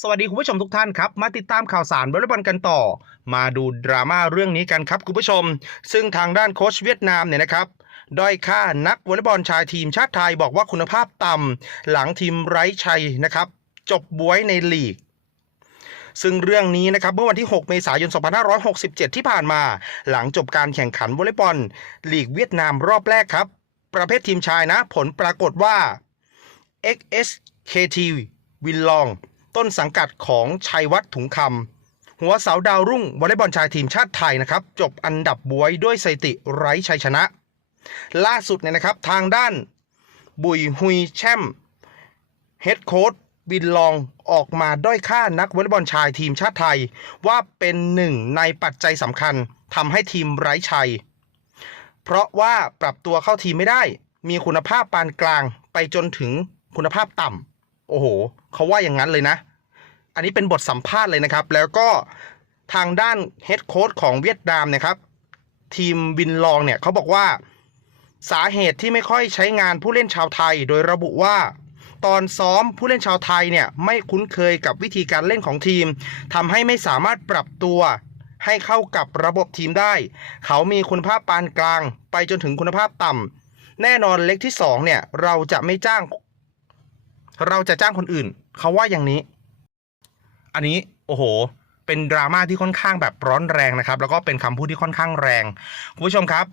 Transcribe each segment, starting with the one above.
สวัสดีคุณผู้ชมทุกท่านครับ มาติดตามข่าวสารวอลเลย์บอลกันต่อ มาดูดราม่าเรื่องนี้กันครับคุณผู้ชม ซึ่งทางด้านโค้ชเวียดนามเนี่ยนะครับด้อยค่านักวอลเลย์บอลชายทีมชาติไทยบอกว่าคุณภาพต่ำหลังทีมไร้ชัยนะครับ จบบวยในลีกซึ่งเรื่องนี้นะครับเมื่อวันที่ 6 เมษายน 2567 ที่ผ่านมา หลังจบการแข่งขันวอลเลย์บอลลีกเวียดนามรอบแรกครับ ประเภททีมชายนะ ผลปรากฏว่า XSKT วินลอง ต้นสังกัดของชัยวัฒน์ถุงคำหัวเสาดาวรุ่งวอลเลย์บอลชายทีมชาติไทยนะครับ จบอันดับบวยด้วยสถิติไร้ชัยชนะ ล่าสุดเนี่ยนะครับทางด้านบุยฮุยแช่มเฮดโค้ดบินลองออกมาด้อยค่านักวอลเลย์บอลชายทีมชาติไทย ว่าเป็นหนึ่งในปัจจัยสำคัญทำให้ทีมไร้ชัย เพราะว่าปรับตัวเข้าทีมไม่ได้ มีคุณภาพปานกลางไปจนถึงคุณภาพต่ำ โอ้โหเขาว่าอย่างนั้นเลยนะ อันนี้เป็นบทสัมภาษณ์เลยนะครับ แล้วก็ทางด้านเฮดโค้ชของเวียดนามนะครับ ทีมวินลองเนี่ยเขาบอกว่าสาเหตุที่ไม่ค่อยใช้งานผู้เล่นชาวไทย โดยระบุว่า ตอนซ้อมผู้เล่นชาวไทยเนี่ยไม่คุ้นเคยกับวิธีการเล่นของทีมทำให้ไม่สามารถปรับตัว ให้เข้ากับระบบทีมได้ เขามีคุณภาพปานกลาง ไปจนถึงคุณภาพต่ำแน่นอนเล็กที่สองเนี่ยเราจะไม่จ้าง เราจะจ้างคนอื่น เขาว่าอย่างนี้ อันนี้โอ้โห เป็นดราม่าที่ค่อนข้างแบบร้อนแรงนะครับ แล้วก็เป็นคำพูดที่ค่อนข้างแรงคุณผู้ชมครับ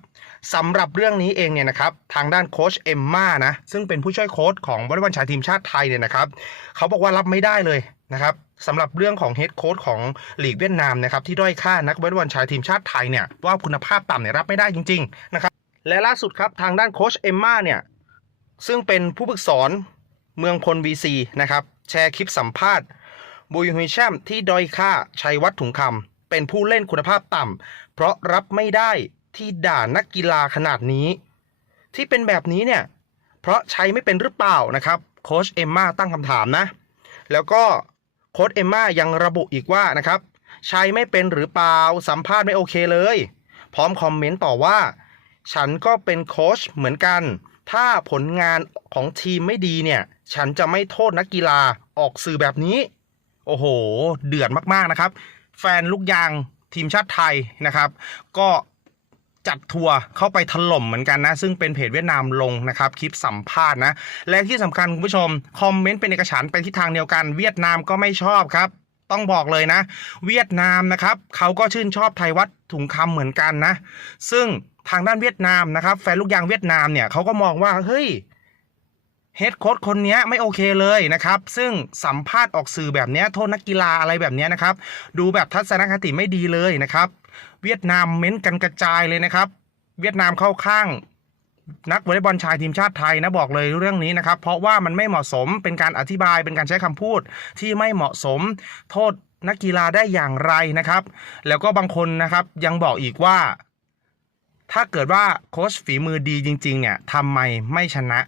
สำหรับเรื่องนี้เองเนี่ยนะครับทางด้านโค้ชเอมม่านะซึ่งเป็นผู้ช่วยโค้ชของวอลเลย์บอลชายทีมชาติไทยเนี่ยนะครับเขาบอกว่ารับไม่ได้เลยนะครับสำหรับเรื่องของเฮดโค้ชของหลีกเวียดนามนะครับที่ด้อยค่านักวอลเลย์บอลชายทีมชาติไทยเนี่ยว่าคุณภาพต่ำเนี่ยรับไม่ได้จริง ๆ นะครับ และล่าสุดครับทางด้านโค้ชเอมม่าเนี่ยซึ่งเป็นผู้ฝึกสอน เมืองพล VC นะครับ แชร์คลิปสัมภาษณ์ บุยฮุยแชมที่ดอยค่าชัยวัฒน์ถุงคำเป็นผู้เล่นคุณภาพต่ำเพราะรับไม่ได้ที่ด่านักกีฬาขนาดนี้ ที่เป็นแบบนี้เนี่ย เพราะใช้ไม่เป็นหรือเปล่านะครับโค้ชเอมมาตั้งคำถามนะ แล้วก็โค้ชเอมมายังระบุอีกว่านะครับ ใช้ไม่เป็นหรือเปล่าสัมภาษณ์ไม่โอเคเลย พร้อมคอมเมนต์ต่อว่า ฉันก็เป็นโค้ชเหมือนกัน ถ้าผลงานของทีมไม่ดีเนี่ย ฉันจะไม่โทษนักกีฬาออกสื่อแบบนี้ โอ้โห เดือดมากๆนะครับ แฟนลูกยางทีมชาติไทยนะครับ ก็จัดทัวร์เข้าไปถล่มเหมือนกันนะ ซึ่งเป็นเพจเวียดนามลงนะครับ คลิปสัมภาษณ์นะ และที่สำคัญคุณผู้ชม คอมเมนต์เป็นเอกฉันไปทิศทางเดียวกัน เวียดนามก็ไม่ชอบครับ ต้องบอกเลยนะ เวียดนามนะครับเขาก็ชื่นชอบไทยวัดถุงคำเหมือนกันนะ ซึ่ง ทางด้านเวียดนามนะครับ แฟนลูกยางเวียดนามเนี่ยเขาก็มองว่าเฮ้ยเฮดโค้ชคนนี้ไม่โอเคเลยนะครับ ซึ่งสัมภาษณ์ออกสื่อแบบเนี้ยโทษนักกีฬาอะไรแบบเนี้ยนะครับ ดูแบบทัศนคติไม่ดีเลยนะครับ เวียดนามเม้นกันกระจายเลยนะครับ เวียดนามเข้าข้าง นักวอลเลย์บอลชายทีมชาติไทยนะบอกเลยเรื่องนี้นะครับ เพราะว่ามันไม่เหมาะสมเป็นการอธิบายเป็นการใช้คำพูดที่ไม่เหมาะสม โทษนักกีฬาได้อย่างไรนะครับ แล้วก็บางคนนะครับยังบอกอีกว่า ถ้าเกิดว่าโค้ชฝีมือดีจริง ๆ เนี่ยทำไมไม่ชนะ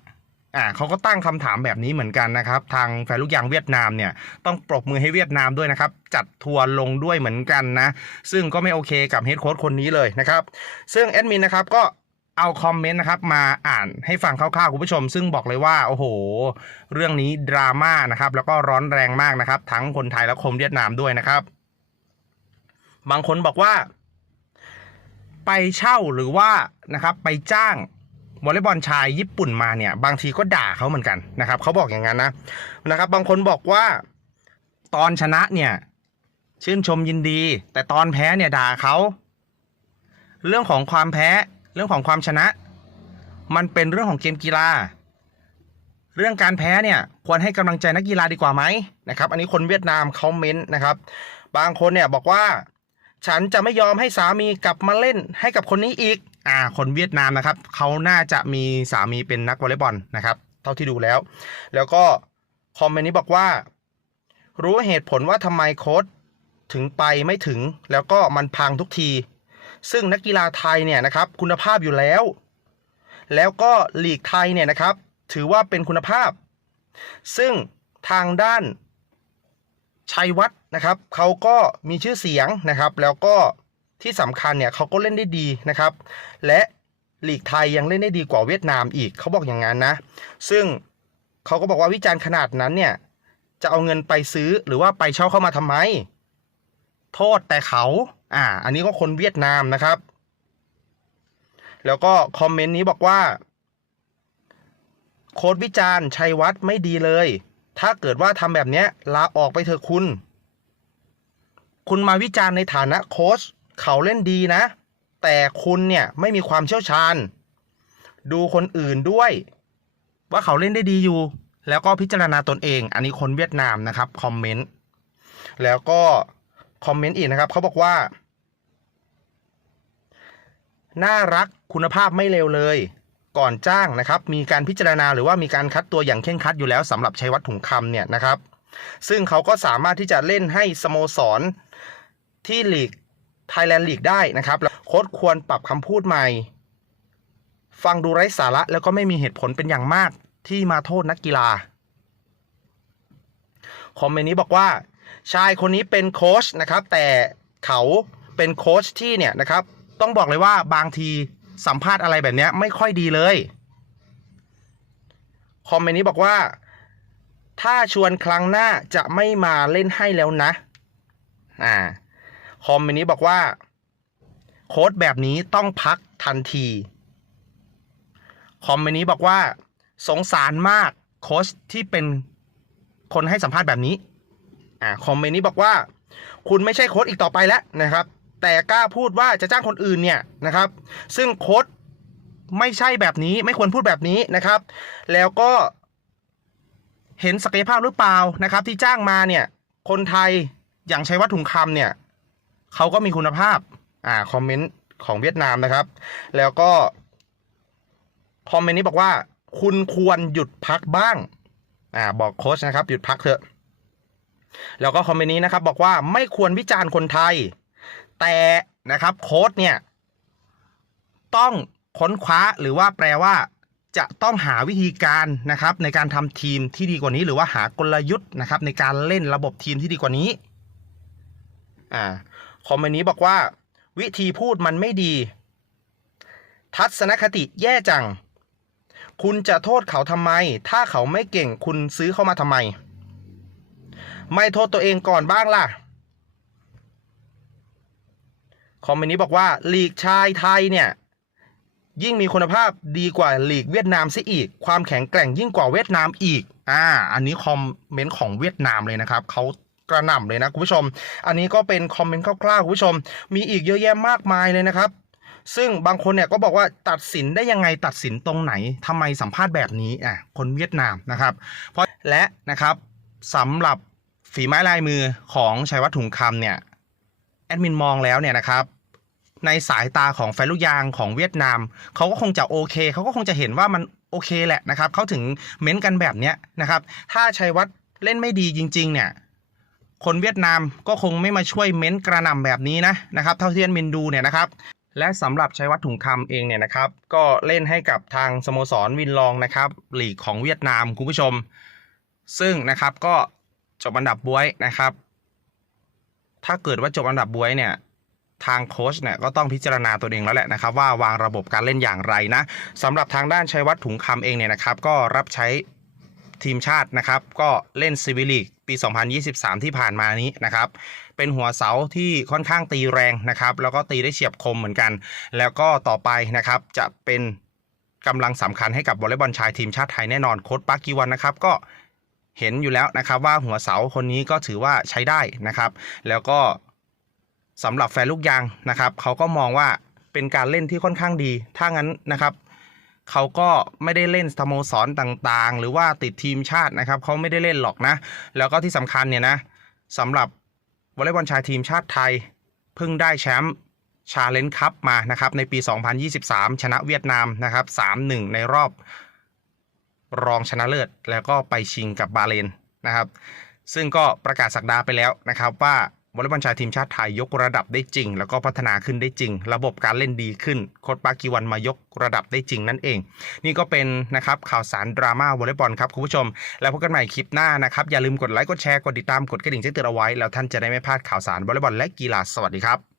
อ่าเขาก็ตั้งคำถามแบบนี้เหมือนกันนะครับ ทางแฟนลูกยางเวียดนามเนี่ยต้องปรบมือให้เวียดนามด้วยนะครับ จัดทัวร์ลงด้วยเหมือนกันนะ ซึ่งก็ไม่โอเคกับเฮดโค้ชคนนี้เลยนะครับ ซึ่งแอดมินนะครับก็เอาคอมเมนต์นะครับมาอ่านให้ฟังคร่าวๆคุณผู้ชม ซึ่งบอกเลยว่า โอ้โห เรื่องนี้ดราม่านะครับ แล้วก็ร้อนแรงมากนะครับ ทั้งคนไทยและคนเวียดนามด้วยนะครับ บางคนบอกว่า ไปเช่าหรือว่านะครับไปจ้างวอลเลย์บอลชายญี่ปุ่นมาเนี่ย บางทีก็ด่าเขาเหมือนกันนะครับเขาบอกอย่างนั้นนะนะครับ บางคนบอกว่าตอนชนะเนี่ยชื่นชมยินดี แต่ตอนแพ้เนี่ยด่าเขาเรื่องของความแพ้เรื่องของความชนะ มันเป็นเรื่องของเกมกีฬา เรื่องการแพ้เนี่ยควรให้กำลังใจนักกีฬาดีกว่าไหมนะครับ อันนี้คนเวียดนามเขาเม้นนะครับ บางคนเนี่ยบอกว่า ฉันจะไม่ยอมให้สามีกลับมาเล่นให้กับคนนี้อีก อ่า คนเวียดนามนะครับ เขาน่าจะมีสามีเป็นนักวอลเลย์บอลนะครับ เท่าที่ดูแล้ว แล้วก็คอมเมนต์นี้บอกว่า รู้เหตุผลว่าทำไมโค้ชถึงไปไม่ถึง แล้วก็มันพังทุกที ซึ่งนักกีฬาไทยเนี่ยนะครับ คุณภาพอยู่แล้ว แล้วก็ลีกไทยเนี่ยนะครับ ถือว่าเป็นคุณภาพ ซึ่งทางด้าน ชัยวัฒน์นะครับเขาก็มีชื่อเสียงนะครับ แล้วก็ที่สำคัญเนี่ยเขาก็เล่นได้ดีนะครับ และลีกไทยยังเล่นได้ดีกว่าเวียดนามอีกเขาบอกอย่างนั้นนะ ซึ่งเขาก็บอกว่าวิจารณ์ขนาดนั้นเนี่ยจะเอาเงินไปซื้อหรือว่าไปเช่าเข้ามาทำไม โทษแต่เขาอ่า อันนี้ก็คนเวียดนามนะครับ แล้วก็คอมเมนต์นี้บอกว่า โค้ดวิจารณ์ชัยวัฒน์ไม่ดีเลย ถ้าเกิดว่าทำแบบเนี้ยลาออกไปเถอะคุณ คุณมาวิจารณ์ในฐานะโค้ชเขาเล่นดีนะ แต่คุณเนี่ยไม่มีความเชี่ยวชาญ ดูคนอื่นด้วย ว่าเขาเล่นได้ดีอยู่ แล้วก็พิจารณาตนเอง อันนี้คนเวียดนามนะครับคอมเมนต์แล้วก็คอมเมนต์อีกนะครับเขาบอกว่า น่ารักคุณภาพไม่เลวเลย ก่อนจ้างนะครับ มีการพิจารณาหรือว่ามีการคัดตัวอย่างเคร่งครัดอยู่แล้วสำหรับชัยวัฒน์ถุงคำเนี่ยนะครับ ซึ่งเขาก็สามารถที่จะเล่นให้สโมสรที่ลีกไทยแลนด์ลีกได้นะครับโค้ชควรปรับคำพูดใหม่ ฟังดูไร้สาระแล้วก็ไม่มีเหตุผลเป็นอย่างมากที่มาโทษนักกีฬา คอมเมนต์นี้บอกว่า ชายคนนี้เป็นโค้ชนะครับ แต่เขาเป็นโค้ชที่เนี่ยนะครับ ต้องบอกเลยว่าบางที สัมภาษณ์อะไรแบบนี้ไม่ค่อยดีเลย คอมเมนต์นี้บอกว่า ถ้าชวนครั้งหน้าจะไม่มาเล่นให้แล้วนะ อ่า คอมเมนต์นี้บอกว่า โค้ดแบบนี้ต้องพักทันที คอมเมนต์นี้บอกว่า สงสารมากโค้ชที่เป็นคนให้สัมภาษณ์แบบนี้ อ่า คอมเมนต์นี้บอกว่า คุณไม่ใช่โค้ชอีกต่อไปแล้วนะครับ แต่กล้าพูดว่าจะจ้างคนอื่นเนี่ยนะครับ ซึ่งโค้ชไม่ใช่แบบนี้ไม่ควรพูดแบบนี้นะครับ แล้วก็เห็นศักยภาพหรือเปล่านะครับ ที่จ้างมาเนี่ยคนไทยอย่างชัยวัฒน์ถุงคำเนี่ยเขาก็มีคุณภาพอ่าคอมเมนต์ของเวียดนามนะครับ แล้วก็คอมเมนต์นี้บอกว่า คุณควรหยุดพักบ้างอ่าบอกโค้ชนะครับ หยุดพักเถอะ แล้วก็คอมเมนต์นี้นะครับ บอกว่าไม่ควรวิจารณ์คนไทย แต่นะครับโค้ชเนี่ย ต้องค้นคว้าหรือว่าแปลว่าจะต้องหาวิธีการนะครับในการทำทีมที่ดีกว่านี้ หรือว่าหากลยุทธ์นะครับ ในการเล่นระบบทีมที่ดีกว่านี้อ่าคอมเมนต์นี้บอกว่า วิธีพูดมันไม่ดี ทัศนคติแย่จัง คุณจะโทษเขาทำไม ถ้าเขาไม่เก่งคุณซื้อเข้ามาทำไม ไม่โทษตัวเองก่อนบ้างล่ะ คอมเมนต์นี้บอกว่าลีกชายไทยเนี่ย ยิ่งมีคุณภาพดีกว่าลีกเวียดนามซะอีก ความแข็งแกร่งยิ่งกว่าเวียดนามอีก อ่า อันนี้คอมเมนต์ของเวียดนามเลยนะครับเขากระหน่ำเลยนะคุณผู้ชม อันนี้ก็เป็นคอมเมนต์คร่าวๆคุณผู้ชม มีอีกเยอะแยะมากมายเลยนะครับ ซึ่งบางคนเนี่ยก็บอกว่าตัดสินได้ยังไงตัดสินตรงไหนทำไมสัมภาษณ์แบบนี้อะคนเวียดนามนะครับเพราะและนะครับสำหรับฝีไม้ลายมือของชัยวัฒน์ถุงคำเนี่ย แอดมินมองแล้วเนี่ยนะครับในสายตาของแฟนลูกยางของเวียดนามเขาก็คงจะโอเคเขาก็คงจะเห็นว่ามันโอเคแหละนะครับเขาถึงเม้นกันแบบเนี้ยนะครับ ถ้าชัยวัฒน์เล่นไม่ดีจริง ๆ เนี่ย คนเวียดนามก็คงไม่มาช่วยเม้นกระหน่ำแบบนี้นะนะครับ เท่าที่แอดมินดูเนี่ยนะครับ และสำหรับชัยวัฒน์ถุงคำเองเนี่ยนะครับ ก็เล่นให้กับทางสโมสรวินลองนะครับหลีกของเวียดนามคุณผู้ชม ซึ่งนะครับก็จบอันดับบวยนะครับ ถ้าเกิดว่าจบอันดับบวยเนี่ยทางโค้ชเนี่ยก็ต้องพิจารณาตัวเองแล้วแหละนะครับ ว่าวางระบบการเล่นอย่างไรนะสำหรับทางด้านชัยวัฒน์ถุงคำเองเนี่ยนะครับก็รับใช้ทีมชาตินะครับ ก็เล่นซิวิลีกปี 2023 ที่ผ่านมานี้นะครับ เป็นหัวเสาที่ค่อนข้างตีแรงนะครับ แล้วก็ตีได้เฉียบคมเหมือนกัน แล้วก็ต่อไปนะครับจะเป็นกำลังสำคัญให้กับวอลเลย์บอลชายทีมชาติไทยแน่นอนโค้ชปาร์กีวันนะครับ ก็ เห็นอยู่แล้วนะครับว่าหัวเสาคนนี้ก็ถือว่าใช้ได้นะครับ แล้วก็สำหรับแฟนลูกยางนะครับเขาก็มองว่าเป็นการเล่นที่ค่อนข้างดี ถ้างั้นนะครับเขาก็ไม่ได้เล่นสโมสรต่างๆ หรือว่าติดทีมชาตินะครับเขาไม่ได้เล่นหรอกนะ แล้วก็ที่สำคัญเนี่ยนะสำหรับวอลเลย์บอลชายทีมชาติไทย เพิ่งได้แชมป์ชาเลนจ์คัพมานะครับในปี 2023 ชนะเวียดนามนะครับ3-1 ในรอบ รองชนะเลิศ แล้วก็ไปชิงกับบาเลนนะครับ ซึ่งก็ประกาศสักดาไปแล้วนะครับ ว่าวอลเลย์บอลชายทีมชาติไทยยกระดับได้จริง แล้วก็พัฒนาขึ้นได้จริง ระบบการเล่นดีขึ้นโค้ชปากีวันมายกระดับได้จริงนั่นเอง นี่ก็เป็นนะครับข่าวสารดราม่าวอลเลย์บอลครับคุณผู้ชม แล้วพบกันใหม่คลิปหน้านะครับ อย่าลืมกดไลค์กดแชร์กดติดตามกดกระดิ่งแจ้งเตือนเอาไว้แล้วท่านจะได้ไม่พลาดข่าวสารวอลเลย์บอลและกีฬาสวัสดีครับ